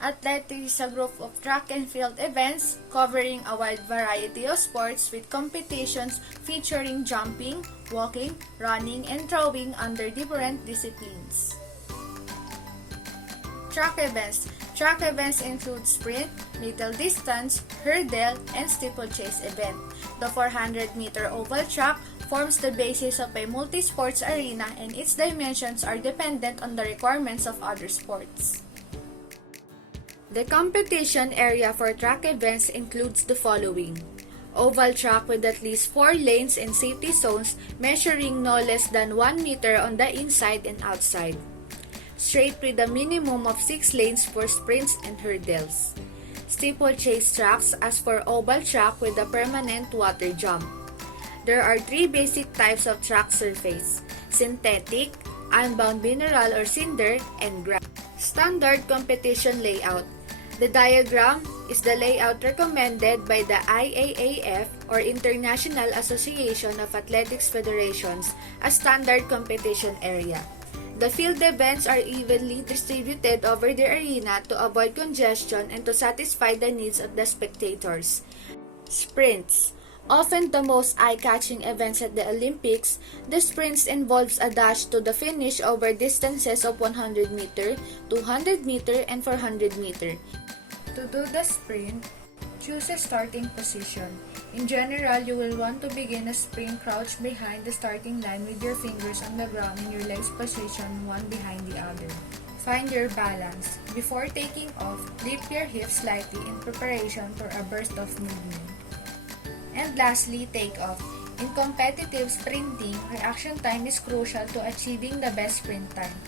Athletics is a group of track and field events covering a wide variety of sports with competitions featuring jumping, walking, running, and throwing under different disciplines. Track events. Track events include sprint, middle distance, hurdle, and steeplechase event. The 400-meter oval track forms the basis of a multi-sports arena and its dimensions are dependent on the requirements of other sports. The competition area for track events includes the following: oval track with at least 4 lanes and safety zones measuring no less than 1 meter on the inside and outside. Straight with a minimum of 6 lanes for sprints and hurdles. Steeplechase tracks as for oval track with a permanent water jump. There are 3 basic types of track surface: synthetic, unbound mineral or cinder, and grass. Standard competition layout. The diagram is the layout recommended by the IAAF or International Association of Athletics Federations as standard competition area. The field events are evenly distributed over the arena to avoid congestion and to satisfy the needs of the spectators. Sprints. Often the most eye-catching events at the Olympics, the sprints involves a dash to the finish over distances of 100 meter, 200 meter, and 400 meter. To do the sprint, choose a starting position. In general, you will want to begin a sprint crouched behind the starting line with your fingers on the ground and your legs positioned one behind the other. Find your balance. Before taking off, lift your hips slightly in preparation for a burst of movement. And lastly, take off. In competitive sprinting, reaction time is crucial to achieving the best sprint time.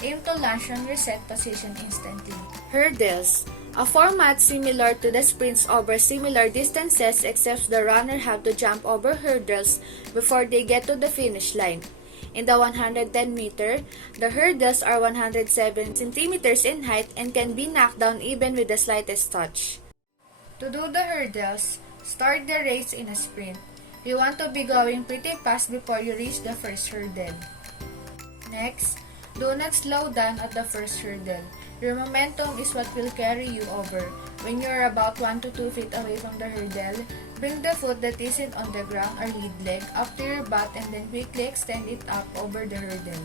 Aim to launch from your set position instantly. Hurdles. A format similar to the sprints over similar distances except the runner have to jump over hurdles before they get to the finish line. In the 110 meter, the hurdles are 107 centimeters in height and can be knocked down even with the slightest touch. To do the hurdles, start the race in a sprint. You want to be going pretty fast before you reach the first hurdle. Next, do not slow down at the first hurdle. Your momentum is what will carry you over. When you are about 1 to 2 feet away from the hurdle, bring the foot that isn't on the ground or lead leg up to your butt and then quickly extend it up over the hurdle.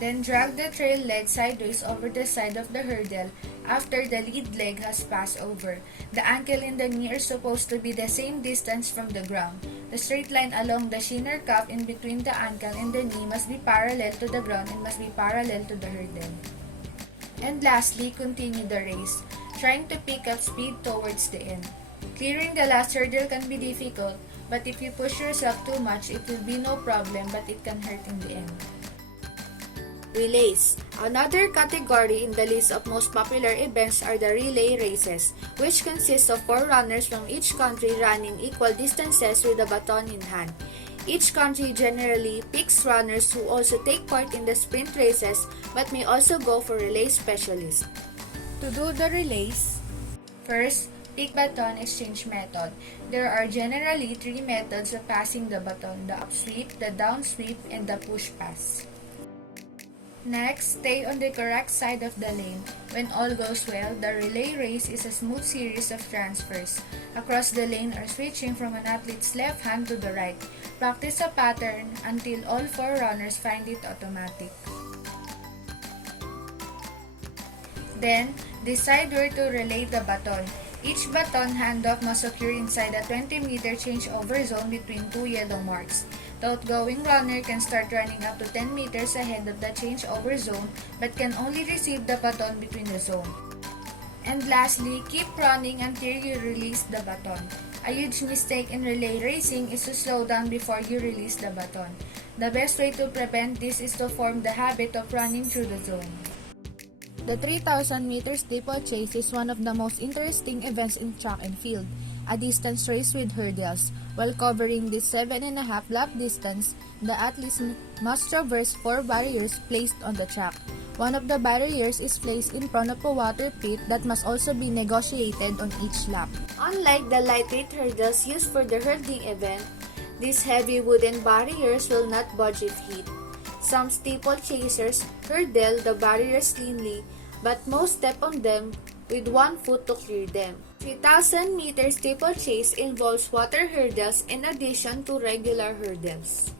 Then drag the trail leg sideways over the side of the hurdle after the lead leg has passed over. The ankle and the knee are supposed to be the same distance from the ground. The straight line along the shinner cuff in between the ankle and the knee must be parallel to the ground and must be parallel to the hurdle. And lastly, continue the race, trying to pick up speed towards the end. Clearing the last hurdle can be difficult, but if you push yourself too much, it will be no problem, but it can hurt in the end. Relays. Another category in the list of most popular events are the relay races, which consist of 4 runners from each country running equal distances with a baton in hand. Each country generally picks runners who also take part in the sprint races but may also go for relay specialists. To do the relays, first, pick baton exchange method. There are generally 3 methods of passing the baton: the upsweep, the downsweep, and the push pass. Next, stay on the correct side of the lane. When all goes well, the relay race is a smooth series of transfers across the lane or switching from an athlete's left hand to the right. Practice a pattern until all 4 runners find it automatic. Then, decide where to relay the baton. Each baton handoff must occur inside a 20-meter changeover zone between 2 yellow marks. The outgoing runner can start running up to 10 meters ahead of the changeover zone but can only receive the baton between the zone. And lastly, keep running until you release the baton. A huge mistake in relay racing is to slow down before you release the baton. The best way to prevent this is to form the habit of running through the zone. The 3,000 meter steeplechase is one of the most interesting events in track and field, a distance race with hurdles. While covering this 7.5 lap distance, the athletes must traverse 4 barriers placed on the track. One of the barriers is placed in front of a water pit that must also be negotiated on each lap. Unlike the lightweight hurdles used for the hurdling event, these heavy wooden barriers will not budge if hit. Some steeplechasers hurdle the barriers cleanly, but most step on them with one foot to clear them. 3,000-meter steeplechase involves water hurdles in addition to regular hurdles.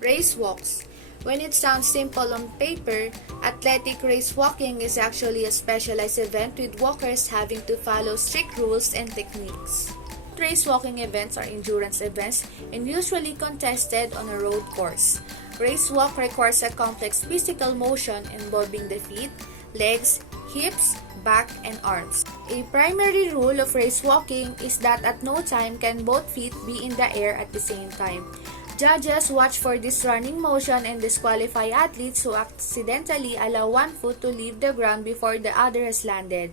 Race walks. When it sounds simple on paper, athletic race walking is actually a specialized event with walkers having to follow strict rules and techniques. Race walking events are endurance events and usually contested on a road course. Race walk requires a complex physical motion involving the feet, legs, hips, back, and arms. A primary rule of race walking is that at no time can both feet be in the air at the same time. Judges watch for this running motion and disqualify athletes who accidentally allow one foot to leave the ground before the other has landed.